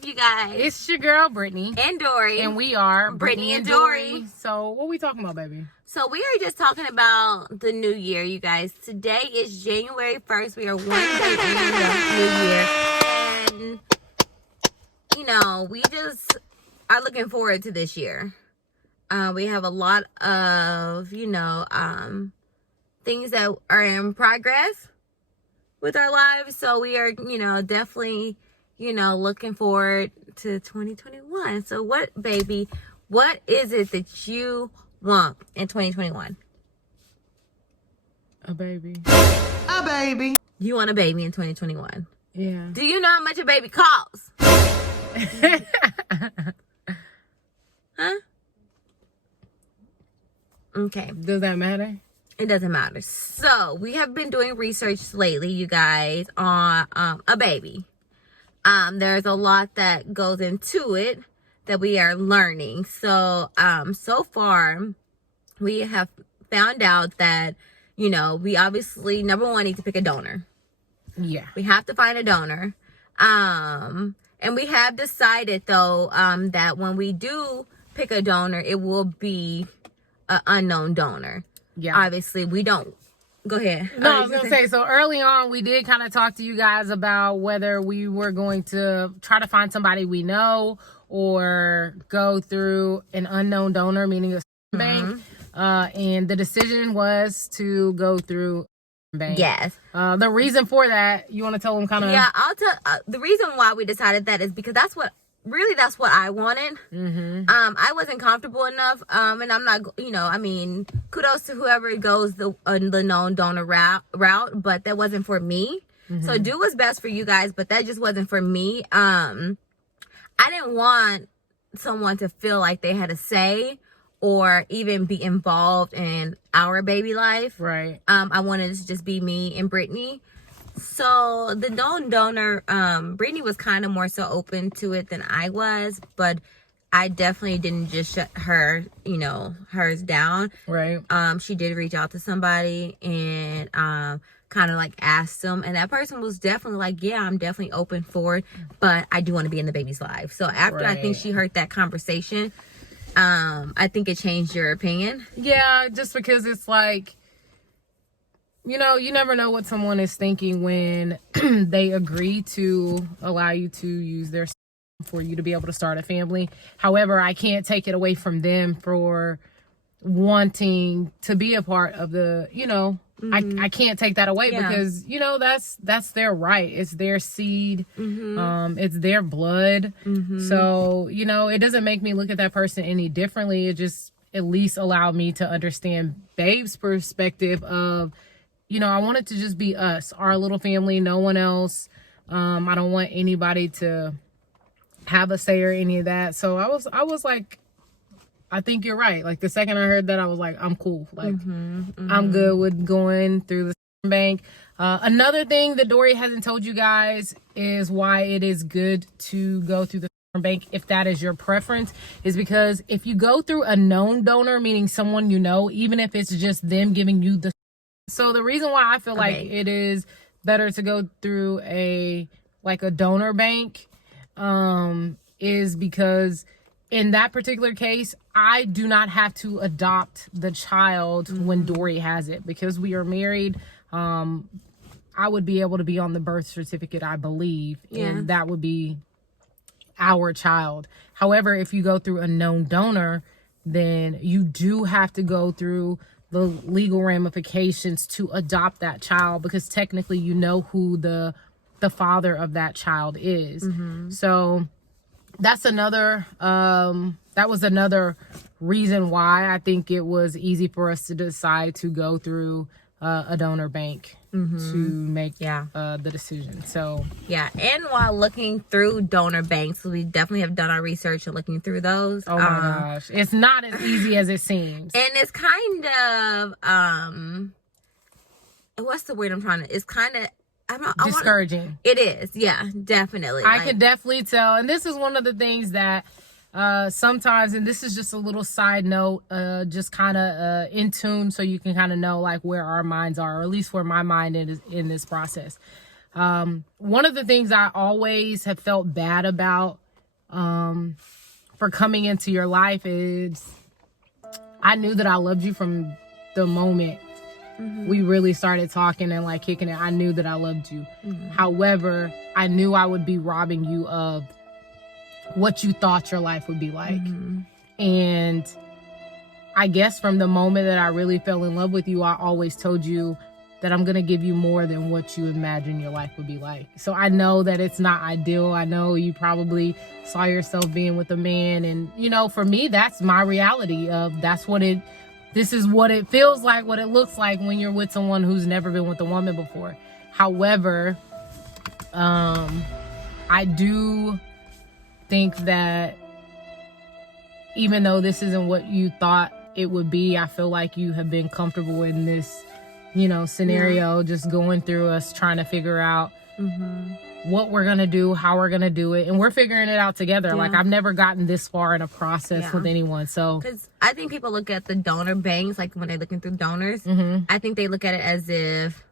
up, you guys? It's your girl, Brittany. And Dory. And we are Brittany and Dory. So, what we talking about, baby? So, we are just talking about the new year, you guys. Today is January 1st. We are one day in the new year. And, you know, we just are looking forward to this year. We have a lot of, things that are in progress with our lives. So, we are, definitely, looking forward to 2021. So what is it that you want in 2021? A baby. A baby. You want a baby in 2021? Yeah. Do you know how much a baby costs? Huh? Okay. Does that matter? It doesn't matter. So we have been doing research lately, you guys, on a baby. There's a lot that goes into it that we are learning. So, so far, we have found out that, we obviously, number one, need to pick a donor. Yeah. We have to find a donor. And we have decided, though, that when we do pick a donor, it will be an unknown donor. Yeah. Obviously, we don't. Go ahead. No, I was going to say, so early on, we did kind of talk to you guys about whether we were going to try to find somebody we know or go through an unknown donor, meaning a bank. And the decision was to go through bank. Yes. The reason for that, you want to tell them kind of? Yeah, I'll tell. The reason why we decided that is because that's what I wanted. I wasn't comfortable enough. And I'm not, kudos to whoever goes the known donor route, but that wasn't for me. So do what's best for you guys, but that just wasn't for me. I didn't want someone to feel like they had a say or even be involved in our baby life. Right. I wanted it to just be me and Brittany. So the known donor, Brittany was kind of more so open to it than I was, but I definitely didn't just shut her, hers down. Right. She did reach out to somebody and kind of like asked them, and that person was definitely like, yeah, I'm definitely open for it, but I do want to be in the baby's life. So after I think she heard that conversation, I think it changed your opinion. Yeah, just because it's like, you never know what someone is thinking when they agree to allow you to use their for you to be able to start a family. However, I can't take it away from them for wanting to be a part of the, I can't take that away because, that's their right. It's their seed. It's their blood. So, it doesn't make me look at that person any differently. It just at least allowed me to understand Babe's perspective of, I want it to just be us, our little family, no one else. I don't want anybody to have a say or any of that. So I was like, I think you're right. Like the second I heard that, I was like, I'm cool. Like I'm good with going through the bank. Another thing that Dory hasn't told you guys is why it is good to go through the bank if that is your preference, is because if you go through a known donor, meaning someone even if it's just them giving you the. So the reason why I feel like it is better to go through a donor bank is because in that particular case, I do not have to adopt the child when Dory has it because we are married. I would be able to be on the birth certificate, I believe, and that would be our child. However, if you go through a known donor, then you do have to go through the legal ramifications to adopt that child because technically who the father of that child is. So that's another that was another reason why I think it was easy for us to decide to go through a donor bank to make the decision. So and while looking through donor banks, we definitely have done our research and looking through those. Oh my gosh, it's not as easy as it seems, and it's kind of what's the word I'm trying to? It's kind of discouraging. It is, definitely. I can definitely tell, and this is one of the things that sometimes, and this is just a little side note, just kind of in tune so you can kind of know like where our minds are, or at least where my mind is in this process. One of the things I always have felt bad about for coming into your life is I knew that I loved you from the moment we really started talking and like kicking it. I knew that I loved you. However, I knew I would be robbing you of what you thought your life would be like. And I guess from the moment that I really fell in love with you, I always told you that I'm going to give you more than what you imagine your life would be like. So I know that it's not ideal. I know you probably saw yourself being with a man. And, you know, for me, that's my reality of this is what it feels like, what it looks like when you're with someone who's never been with a woman before. However, I do think that even though this isn't what you thought it would be, I feel like you have been comfortable in this, you know, scenario, just going through us, trying to figure out what we're going to do, how we're going to do it. And we're figuring it out together. Like, I've never gotten this far in a process with anyone. So, because I think people look at the donor banks, like when they're looking through donors, I think they look at it as if,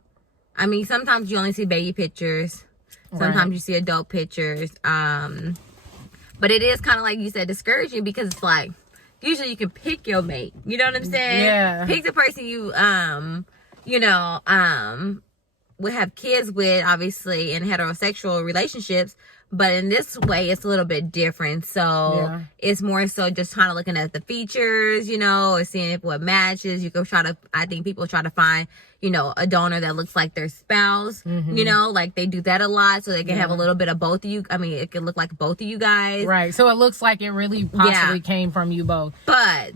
I mean, sometimes you only see baby pictures. Sometimes you see adult pictures. But it is kind of like you said, discouraging, because it's like, usually you can pick your mate. You know what I'm saying? Yeah. Pick the person you, would have kids with, obviously, in heterosexual relationships. But in this way, it's a little bit different. So it's more so just kind of looking at the features, you know, or seeing if what matches. You go I think people try to find, you know, a donor that looks like their spouse, you know, like they do that a lot, so they can have a little bit of both of you. I mean, it can look like both of you guys. Right. So it looks like it really possibly came from you both. But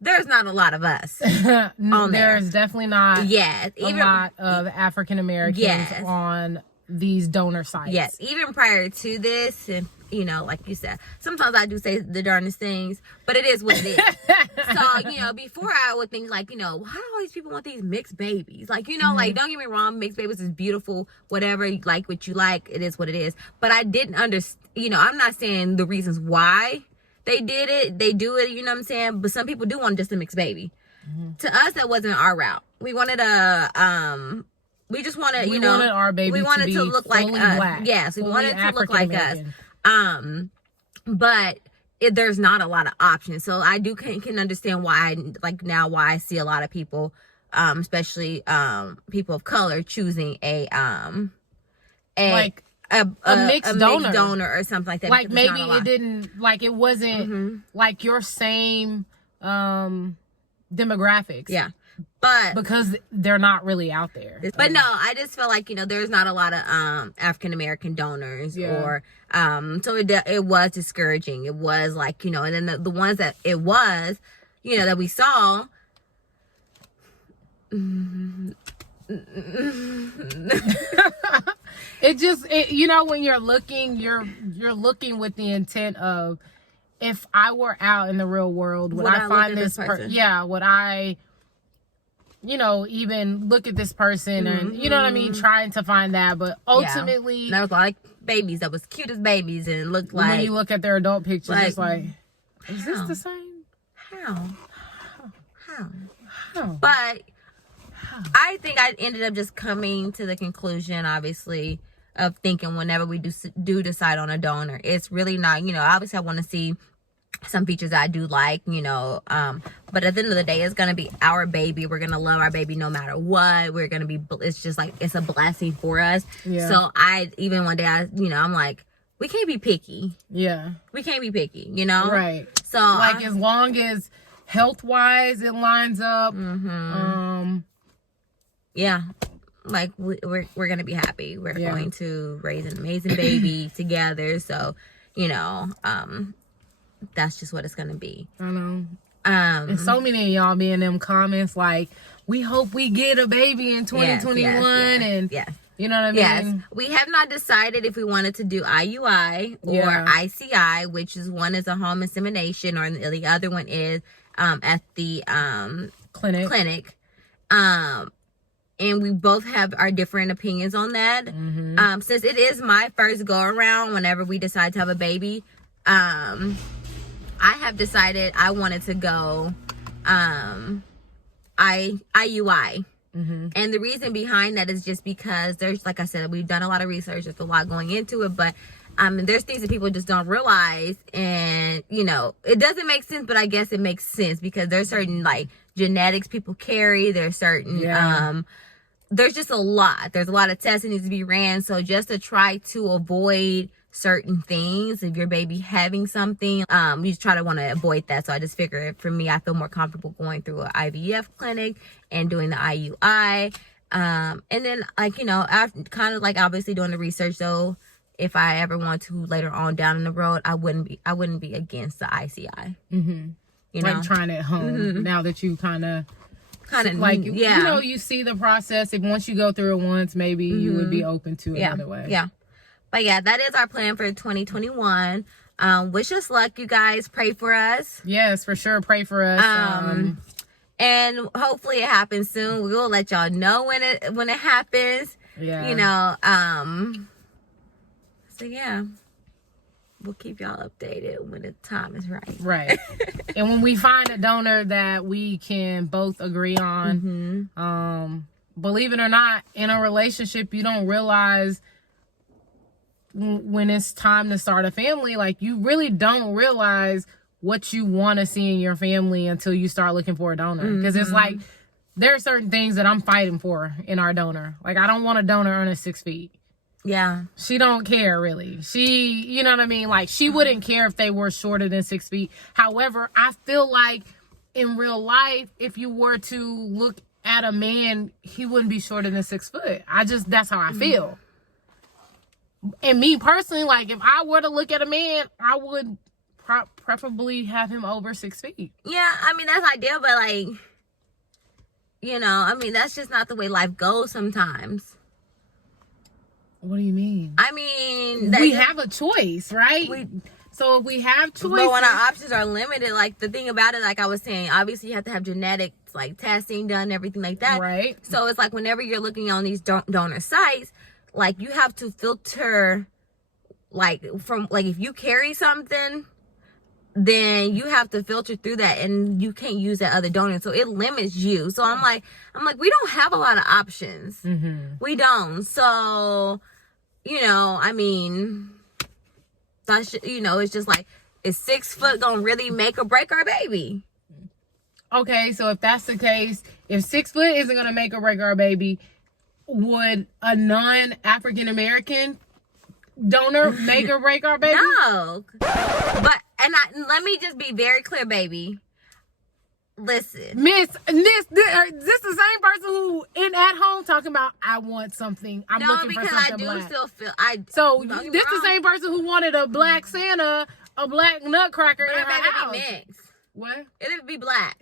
there's not a lot of us on there. There's definitely not a lot of African Americans on these donor sites. Yes, even prior to this, and you know, like you said, sometimes I do say the darndest things, but it is what it is. So, you know, before I would think like, you know, why do all these people want these mixed babies? Like, you know, like, don't get me wrong, mixed babies is beautiful, whatever, you like what you like, it is what it is. But I didn't understand, you know, I'm not saying the reasons why they did it, they do it, you know what I'm saying? But some people do want just a mixed baby. To us, that wasn't our route. We wanted we just wanted, you know, wanted our baby we wanted to look like us. Black, yes, we wanted to look like us. American. But there's not a lot of options. So I can understand why, like now, why I see a lot of people, especially people of color, choosing a mixed donor or something like that. Like maybe it didn't, like it wasn't like your same demographics. Yeah. But because they're not really out there. But no, I just feel like, you know, there's not a lot of African American donors or so it was discouraging. It was like, you know, and then the ones that it was, you know, that we saw, you know, when you're looking, you're looking with the intent of, if I were out in the real world, would I find this person? Would I, you know, even look at this person and, you know what I mean, trying to find that. But ultimately, there was like babies that was cute as babies and looked like, when you look at their adult pictures, like, it's like, is this the same? How? But I think I ended up just coming to the conclusion, obviously, of thinking whenever we do decide on a donor, it's really not, you know, obviously I want to see some features that I do like, you know, but at the end of the day, it's going to be our baby. We're going to love our baby no matter what. We're going to be, it's just like, it's a blessing for us. So even one day, I'm like, we can't be picky. We can't be picky, you know? Right. So like, as long as health-wise it lines up, like we're gonna be happy. We're going to raise an amazing baby together. So, you know, that's just what it's gonna be. I know. And so many of y'all be in them comments like, we hope we get a baby in 2021 and you know what I mean? Yes. We have not decided if we wanted to do IUI or ICI, which is one is a home insemination or the other one is at the clinic. And we both have our different opinions on that. Since it is my first go around whenever we decide to have a baby, I have decided I wanted to go IUI. And the reason behind that is just because there's, like I said, we've done a lot of research. There's a lot going into it, but There's things that people just don't realize, and you know, it doesn't make sense, but I guess it makes sense because there's certain like genetics people carry. There's certain there's just a lot. There's a lot of tests that needs to be ran. So just to try to avoid certain things, if your baby having something, you just try to want to avoid that. So I just figured for me, I feel more comfortable going through an IVF clinic and doing the IUI. And then like, you know, after kind of like obviously doing the research though, if I ever want to later on down in the road, I wouldn't be against the ICI. Mm-hmm. You know, like trying it at home now that you kind of like, you know, you see the process. If once you go through it once, maybe you would be open to another way. Yeah. But yeah, that is our plan for 2021. Wish us luck, you guys. Pray for us. Yes, for sure. Pray for us. And hopefully it happens soon. We will let y'all know when it happens. Yeah. You know, so yeah. We'll keep y'all updated when the time is right. Right. And when we find a donor that we can both agree on, believe it or not, in a relationship, you don't realize when it's time to start a family, like you really don't realize what you want to see in your family until you start looking for a donor. Because it's like, there are certain things that I'm fighting for in our donor. Like, I don't want a donor under 6 feet. Yeah. She don't care, really. You know what I mean? Like, she wouldn't care if they were shorter than 6 feet. However, I feel like in real life, if you were to look at a man, he wouldn't be shorter than 6 foot. That's how I feel. And me personally, like, if I were to look at a man, I would preferably have him over 6 feet. Yeah, I mean, that's ideal, but like, you know, I mean, that's just not the way life goes sometimes. What do you mean? I mean, we have a choice, right? So if we have choices, but when our options are limited, like the thing about it, like I was saying, obviously you have to have genetics, like testing done, everything like that. Right. So it's like whenever you're looking on these donor sites, like you have to filter, like from like if you carry something, then you have to filter through that, and you can't use that other donor, so it limits you. So I'm like, we don't have a lot of options. We don't. So, you know, I mean, that's, you know, it's just like, is 6 foot gonna really make or break our baby? Okay, so if that's the case, if 6 foot isn't gonna make or break our baby, would a non-African American donor make or break our baby? No. But let me just be very clear, baby. Listen, Miss, this the same person who at home talking about, I want something. I'm looking for something I do black. still feel So this the same person who wanted a black Santa, a black Nutcracker in her house. Be mixed. What? It'd be black.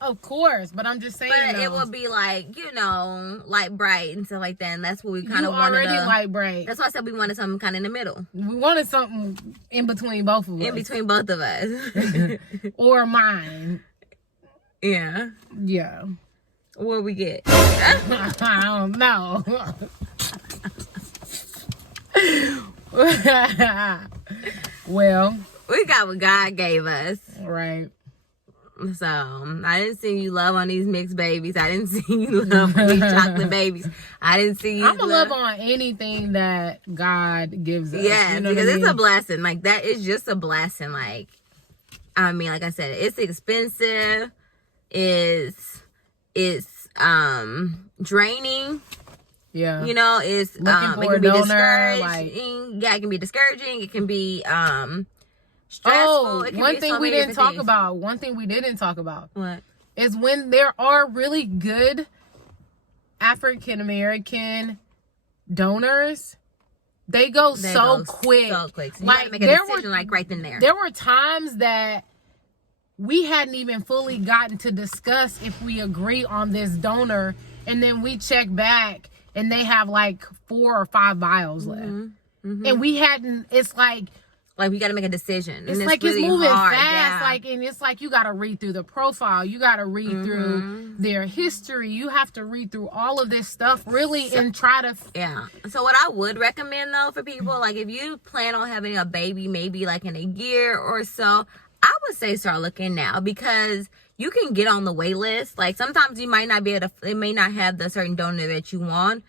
Of course, but I'm just saying. But it would be like, you know, light bright and stuff like that. And that's what we kind of wanted. Already light bright. That's why I said we wanted something kind of in the middle. We wanted something in between both of us. In between both of us. Or mine. Yeah. Yeah. What we get? I don't know. Well, we got what God gave us. Right. So I didn't see you love on these mixed babies. I didn't see you love on these chocolate babies. I didn't see you. I'm gonna love on anything that God gives us. Yeah, you know because what I mean? it's a blessing. Like that is just a blessing. Like, I mean, like I said, it's expensive. It's draining. Yeah. You know, it's looking it for can a be donor, discouraging. like... Yeah, it can be discouraging. It can be stressful. Oh, it can one be thing so we many didn't talk things. about. One thing we didn't talk about. What? Is when there are really good African American donors, they go so quick. So quick. So you like gotta make a decision like right then there. There were times that we hadn't even fully gotten to discuss if we agree on this donor, and then we check back and they have like 4 or 5 vials left. And we hadn't, it's like we got to make a decision. It's and like really it's moving hard. fast. Yeah. Like, and it's like you got to read through the profile. You got to read through their history. You have to read through all of this stuff really and try to. Yeah. So what I would recommend though for people, like if you plan on having a baby maybe like in a year or so, I would say start looking now, because you can get on the wait list. Like sometimes you might not be able to, it may not have the certain donor that you want.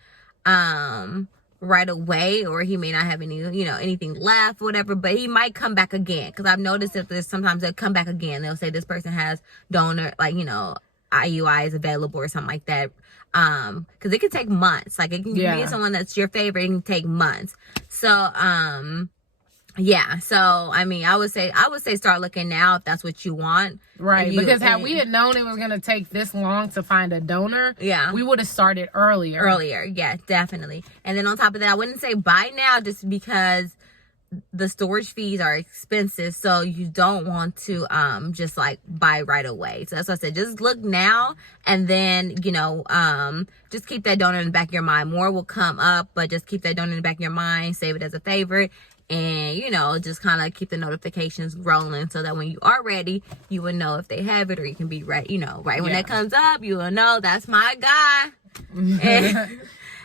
right away, or he may not have any, anything left, whatever, but he might come back again. Because I've noticed that there's sometimes they'll come back again. They'll say this person has donor, IUI is available or something like that. Because it can take months. Like, it can be someone that's your favorite. It can take months. So, yeah. So, I mean, I would say start looking now if that's what you want. Right. Because had we had known it was going to take this long to find a donor, we would have started earlier. Yeah, definitely. And then on top of that, I wouldn't say buy now just because the storage fees are expensive. So you don't want to just like buy right away. So that's what I said. Just look now, and then, just keep that donor in the back of your mind. More will come up, but just keep that donor in the back of your mind. Save it as a favorite. And, just kind of keep the notifications rolling so that when you are ready, you will know if they have it, or you can be ready, right when that comes up, you will know that's my guy.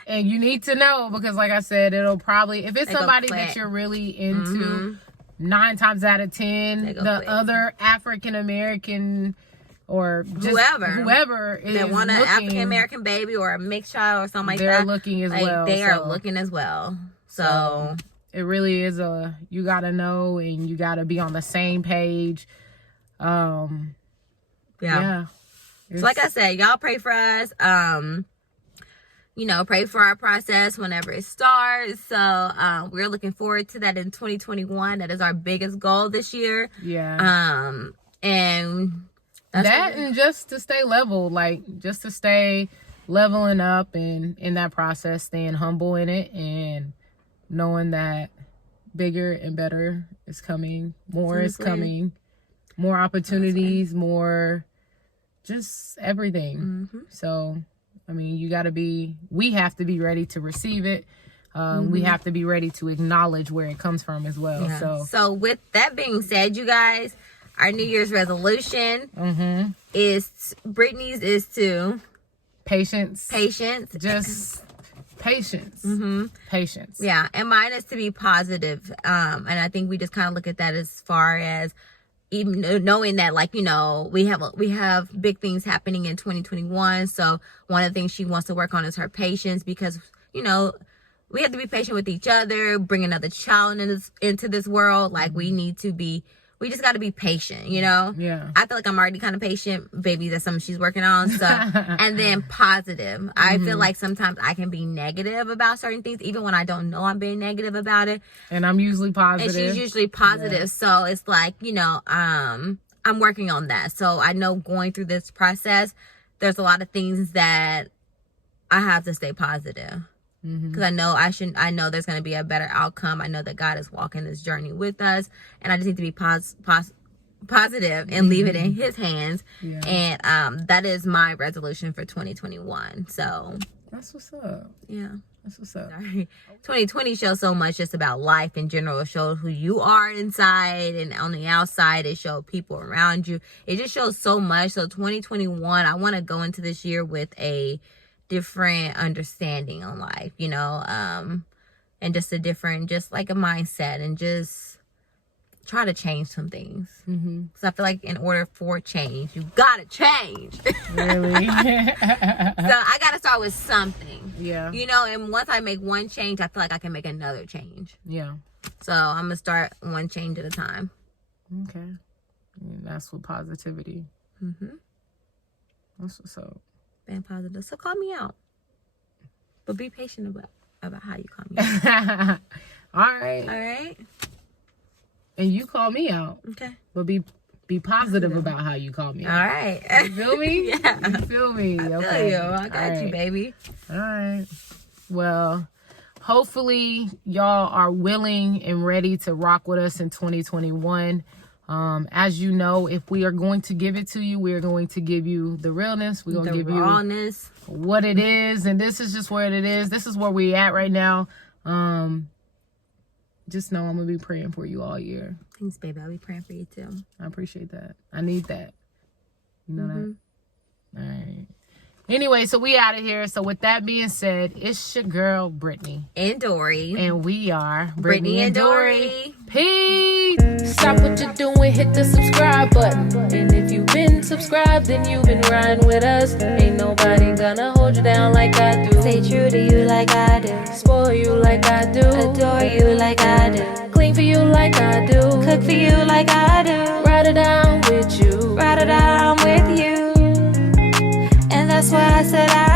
And you need to know, because like I said, it'll probably, if it's somebody that you're really into, 9 times out of 10, the other African American or just whoever is that want an African American baby or a mixed child or something like that, they're looking as well. They are looking as well. So it really is you gotta know, and you gotta be on the same page. Yeah. So like I said, y'all pray for us. Pray for our process whenever it starts. So we're looking forward to that in 2021. That is our biggest goal this year. Yeah. And and just to stay level, just to stay leveling up, and in that process, staying humble in it, and knowing that bigger and better is coming, more is coming, more opportunities, more, just everything. So, I mean, we have to be ready to receive it. We have to be ready to acknowledge where it comes from as well. Yeah. So with that being said, you guys, our New Year's resolution is, Brittany's is to patience. Just patience. Patience. Yeah. And mine is to be positive. And I think we just kind of look at that as far as even knowing that, we have big things happening in 2021. So one of the things she wants to work on is her patience, because, we have to be patient with each other, bring another child into this world. Like, we just got to be patient, Yeah. I feel like I'm already kind of patient. Baby, that's something she's working on. So, and then positive. I feel like sometimes I can be negative about certain things, even when I don't know I'm being negative about it. And I'm usually positive. And she's usually positive. Yeah. So it's like, I'm working on that. So I know going through this process, there's a lot of things that I have to stay positive. Because I know there's going to be a better outcome. I know that God is walking this journey with us, and I just need to be positive and leave it in His hands. Yeah. And that is my resolution for 2021. So that's what's up. Yeah, that's what's up. Sorry. 2020 shows so much just about life in general. It shows who you are inside, and on the outside, it shows people around you. It just shows so much. So 2021, I want to go into this year with a different understanding on life, and just like a mindset, and just try to change some things. So I feel like in order for change, you gotta change. Really? So I gotta start with something. Yeah. And once I make one change, I feel like I can make another change. Yeah. So I'm gonna start one change at a time. Okay. And that's with positivity. That's what's up. Being positive. So call me out, but be patient about how you call me out. All right. And you call me out. Okay. But be positive about how you call me out. All right. You feel me? Yeah. You feel me? I feel you. I got you, baby. All right. Well, hopefully y'all are willing and ready to rock with us in 2021. As you know, if we are going to give it to you, we are going to give you the realness. We're going to give rawness. You what it is. And this is just where it is. This is where we're at right now. Just know I'm going to be praying for you all year. Thanks, baby. I'll be praying for you too. I appreciate that. I need that. You know that? All right. Anyway, so we out of here. So with that being said, it's your girl, Brittany. And Dory. And we are Brittany and Dory. Peace. Stop what you're doing, hit the subscribe button. And if you've been subscribed, then you've been riding with us. Ain't nobody gonna hold you down like I do. Stay true to you like like I do. Spoil you like I do. Adore you like I do. Clean for you like I do. Cook for you like I do. Ride it down with you. Ride it out with you. And that's why I said I